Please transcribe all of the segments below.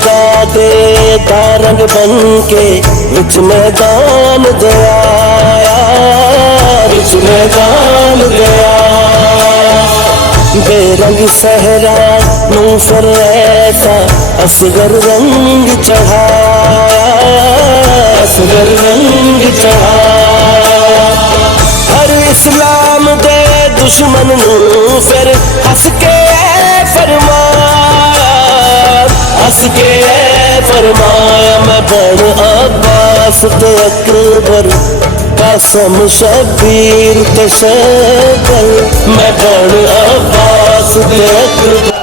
जाते तारंग बन के विच मैदान दे आया, विच मैदान दे आया। बेरंग सहरा नू फिर ऐसा असगर रंग चढ़ाया, असगर रंग चढ़ाया। हर इस्लाम दे दुश्मन नू फिर हस के फरमाया, हस के फरमाया। मैं बन अब्बास ते अकबर, कासम शबीर ते शैबर। मैं बन अब्बास ते अकबर।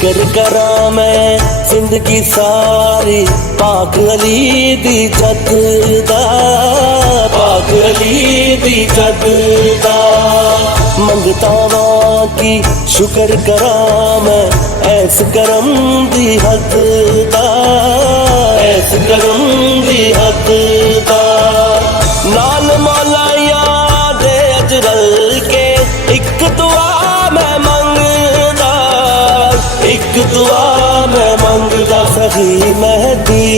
जिक्र करा मैं जिंदगी सारी पाक अली दी जद दा, पाक अली दी जद दा। मंगता वां की शुक्र करा मैं ऐस करम दी हद दा, ऐस करम दी हद दा। नाल मौला याद अजरल के एक दुआ मैं मंगदा, एक दुआ मैं मंगदा। सही मेहदी